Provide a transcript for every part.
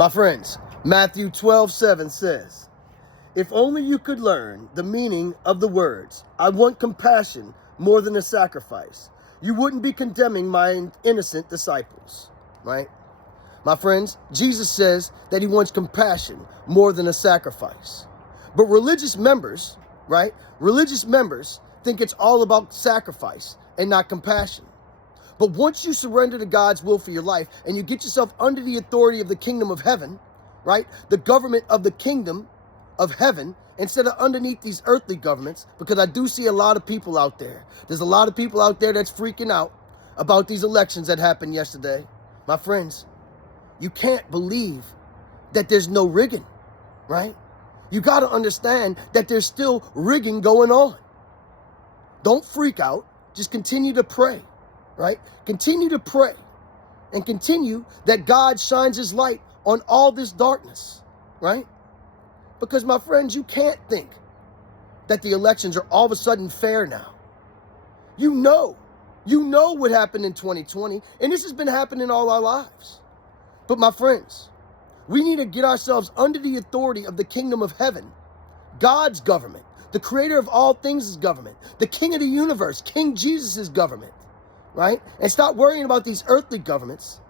My friends, Matthew 12:7 says, if only you could learn the meaning of the words, I want compassion more than a sacrifice, you wouldn't be condemning my innocent disciples, right? My friends, Jesus says that he wants compassion more than a sacrifice. But religious members, right? Religious members think it's all about sacrifice and not compassion. But once you surrender to God's will for your life and you get yourself under the authority of the kingdom of heaven, right? The government of the kingdom of heaven, instead of underneath these earthly governments, because I do see a lot of people out there. There's a lot of people out there that's freaking out about these elections that happened yesterday. My friends, you can't believe that there's no rigging, right? You got to understand that there's still rigging going on. Don't freak out. Just continue to pray, right? Continue to pray and continue that God shines his light on all this darkness, right? Because my friends, you can't think that the elections are all of a sudden fair now. You know what happened in 2020, and this has been happening all our lives. But my friends, we need to get ourselves under the authority of the kingdom of heaven, God's government, the creator of all things' government, the king of the universe, King Jesus' government, right? And stop worrying about these earthly governments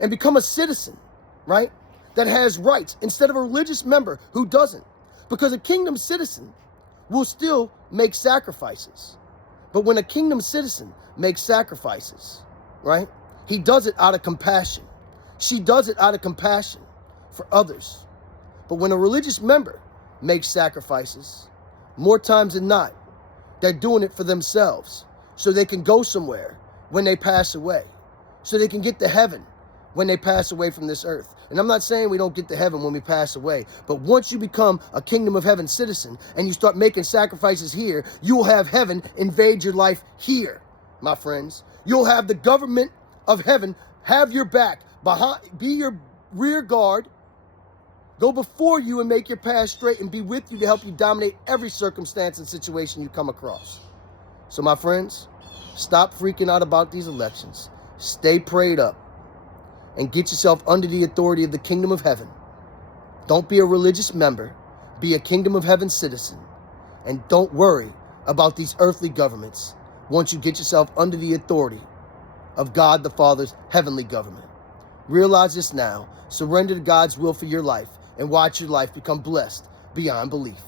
and become a citizen, right? That has rights instead of a religious member who doesn't. Because a kingdom citizen will still make sacrifices. But when a kingdom citizen makes sacrifices, right? He does it out of compassion. She does it out of compassion for others. But when a religious member makes sacrifices, more times than not, they're doing it for themselves so they can go somewhere when they pass away, so they can get to heaven when they pass away from this earth. And I'm not saying we don't get to heaven when we pass away, but once you become a kingdom of heaven citizen and you start making sacrifices here, you will have heaven invade your life here, my friends. You'll have the government of heaven have your back, be your rear guard, go before you and make your path straight and be with you to help you dominate every circumstance and situation you come across. So my friends, stop freaking out about these elections. Stay prayed up and get yourself under the authority of the kingdom of heaven. Don't be a religious member. Be a kingdom of heaven citizen. And don't worry about these earthly governments once you get yourself under the authority of God the Father's heavenly government. Realize this now. Surrender to God's will for your life and watch your life become blessed beyond belief.